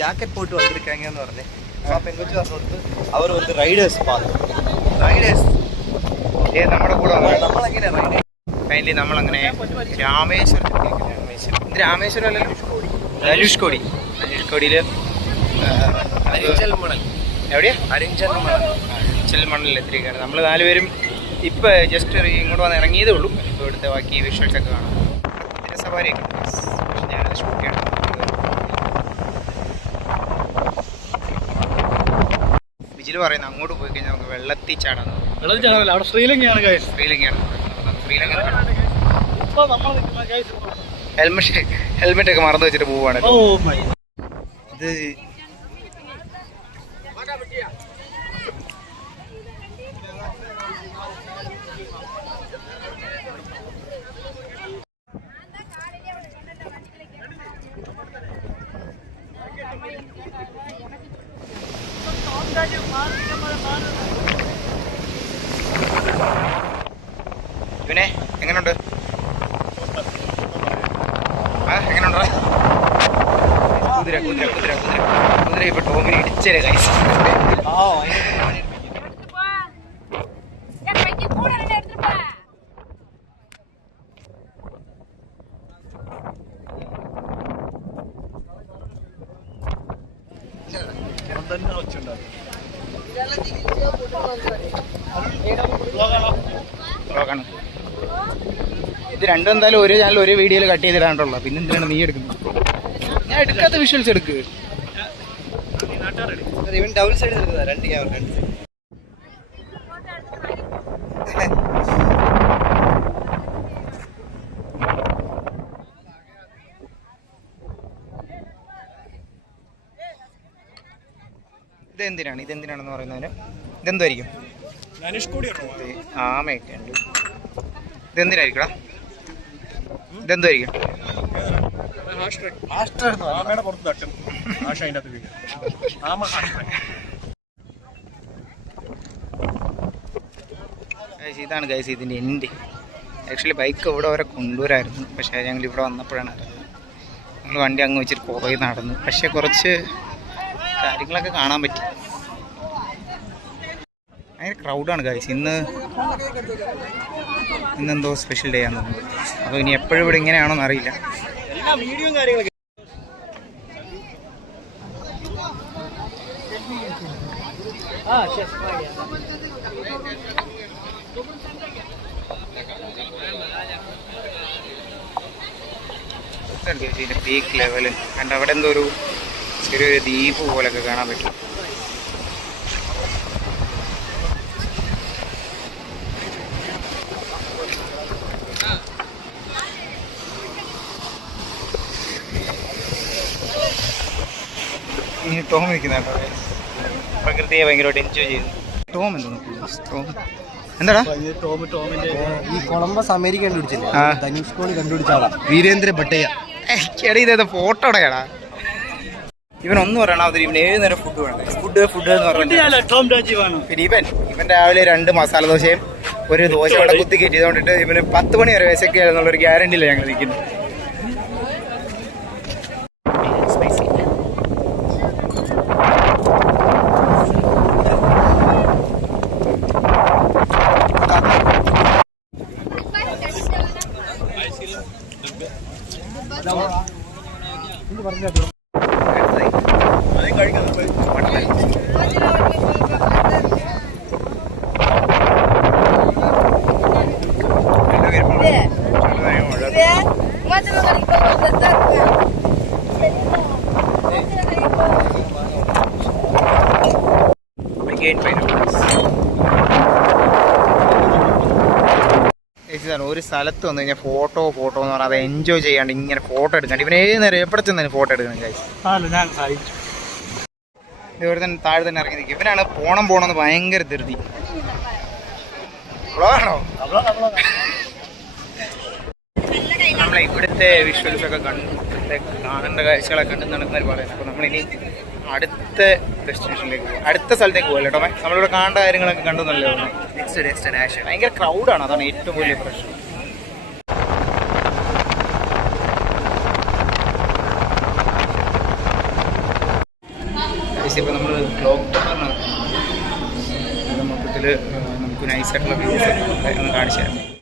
Jacket போட்டு வந்திருக்காங்கன்னு പറഞ്ഞേ. അപ്പോൾ പെൺകൊച്ചു പറഞ്ഞു അവർ വന്ന് റൈഡേഴ്സ് റൈഡേഴ്സ് നമ്മുടെ കൂടെ നമ്മളെങ്ങനെ റൈഡേഴ്സ്. ഫൈനലി നമ്മളങ്ങനെ രാമേശ്വരം അല്ലല്ലോ, ധനുഷ്കോടി. ധനുഷ്കോടിയിൽ എവിടെയാ അരിഞ്ചൽ മണ്ണിൽ എത്തിയിരിക്കുകയാണ്. നമ്മൾ 4 പേരും ഇപ്പോൾ ജസ്റ്റ് ഇങ്ങോട്ട് വന്ന് ഇറങ്ങിയതേ ഉള്ളൂ. ഇപ്പോൾ ഇവിടുത്തെ ബാക്കി വിഷ്വൽസൊക്കെ കാണാം. പിന്നെ സവാരിയൊക്കെ ഞാനത് ഷൂട്ട് ചെയ്യണം. വിജിൽ പറയുന്നത് അങ്ങോട്ട് പോയി കഴിഞ്ഞാൽ നമുക്ക് വെള്ളത്തിൽ ചാടാൻ. അവിടെ ശ്രീലങ്കയാണ്. ശ്രീലങ്കയാണ്. ഹെൽമെറ്റ് ഒക്കെ മറന്നു വെച്ചിട്ട് പോവാണ്. ഇത് ഇവനെ എങ്ങനെയുണ്ട്? എങ്ങനെയുണ്ടോ? കുതിര കുതിര കുതിര കുതിര കുതിര ഇപ്പൊ ടോമിന് ഇടിച്ചേ കൈസ്. ഇത് രണ്ടും എന്തായാലും ഒരു ചാനൽ ഒരു വീഡിയോയിൽ കട്ട് ചെയ്തിടാണ്ടുള്ളൂ. പിന്നെ എന്തിനാണ് നീ എടുക്കുന്നത്? ഞാൻ എടുക്കാത്ത വിഷ്വൽസ് എടുക്ക്. ഇവൻ ഡബിൾ സൈഡ് എടുക്കുന്നതാ, 2 ക്യാമറ 2 സൈഡ്. ഇതെന്തിനാണെന്ന് പറയുന്നതിന് ഇതെന്തായിരിക്കും? ആമയൊക്കെ ഉണ്ട്. ഇതെന്തിനായിരിക്കടാ? ഇതെന്തായിരിക്കും? ഇതാണ് ഗൈസ് ഇതിൻ്റെ എൻഡ്. ആക്ച്വലി ബൈക്ക് ഇവിടെ വരെ കൊണ്ടുവരായിരുന്നു. പക്ഷേ ഞങ്ങൾ ഇവിടെ വന്നപ്പോഴാണ് ഞങ്ങൾ വണ്ടി അങ്ങ് വെച്ചിട്ട് കുറേ നടന്നു. പക്ഷേ കുറച്ച് കാര്യങ്ങളൊക്കെ കാണാൻ പറ്റി. ഭയങ്കര ക്രൗഡാണ് ഗൈസ്. ഇന്നെന്തോ സ്പെഷ്യൽ ഡേ ആണെന്ന് തോന്നുന്നു. അപ്പോൾ ഇനി എപ്പോഴും ഇവിടെ ഇങ്ങനെയാണോന്ന് അറിയില്ല. ഇതിൻ്റെ പീക്ക് ലെവല് കണ്ട് അവിടെ എന്തോ ഒരു ചെറിയൊരു ദ്വീപ് പോലൊക്കെ കാണാൻ പറ്റും. ഇനി ടോം നിൽക്കുന്നുണ്ടോ? പ്രകൃതിയെ ഭയങ്കരമായിട്ട് എൻജോയ് ചെയ്യുന്നു. ടോം എന്താടാ? ഈ കൊളംബസ് അമേരിക്ക കണ്ടുപിടിച്ചില്ലേ, ധനുഷ്കോടി കണ്ടുപിടിച്ചാളാ വീരേന്ദ്ര ഭട്ടയ്യ. ഇതേതാ ഫോട്ടോടെയാടാ? ഇവനൊന്നും പറയണ ഇവൻ 7 നേരം ഫുഡ് വേണം. ഫുഡ് എന്ന് പറഞ്ഞാൽ പിന്നെ ഇവൻ രാവിലെ 2 മസാല ദോശയും ഒരു ദോശ അവിടെ കുത്തി കയറ്റി ചെയ്തുകൊണ്ടിട്ട് ഇവന് 10 മണി വരെ വിശക്കുക എന്നുള്ളൊരു ഗ്യാരണ്ടിയില്ല ഞങ്ങൾ നിൽക്കുന്നത്. ഒരു സ്ഥലത്ത് വന്നു കഴിഞ്ഞാൽ ഫോട്ടോ എന്ന് പറഞ്ഞാൽ അത് എൻജോയ് ചെയ്യാണ്ട് ഇങ്ങനെ ഫോട്ടോ എടുക്കാണ്ട് ഇവൻ ഏത് നേരം എവിടെ ചെന്നാലും ഫോട്ടോ എടുക്കണം. ഇവിടെ തന്നെ താഴെ തന്നെ ഇറങ്ങി നിൽക്കും. ഇവനാണ് പോണമെന്ന് ഭയങ്കര ധൃതി. ആണോ? നമ്മളെ ഇവിടുത്തെ വിഷ്വൽസൊക്കെ കാണേണ്ട കാഴ്ചകളൊക്കെ കണ്ടെന്നാണ് പറയുന്നത്. അപ്പോൾ നമ്മളിനി അടുത്ത ഡെസ്റ്റിനേഷനിലേക്ക് പോകും, അടുത്ത സ്ഥലത്തേക്ക് പോകല്ലോ കേട്ടോ. നമ്മളിവിടെ കാണേണ്ട കാര്യങ്ങളൊക്കെ കണ്ടു നല്ലോ. നെക്സ്റ്റ് ഡെസ്റ്റിനേഷൻ ഭയങ്കര ക്രൗഡാണ്, അതാണ് ഏറ്റവും വലിയ പ്രശ്നം. ഇപ്പോൾ നമ്മൾ ക്ലോക്ക് ടവറിനാണ് മൊത്തത്തിൽ നമുക്ക് നൈസായിട്ടുള്ള വ്യൂസ് ഒന്ന് കാണിച്ചു തരാം.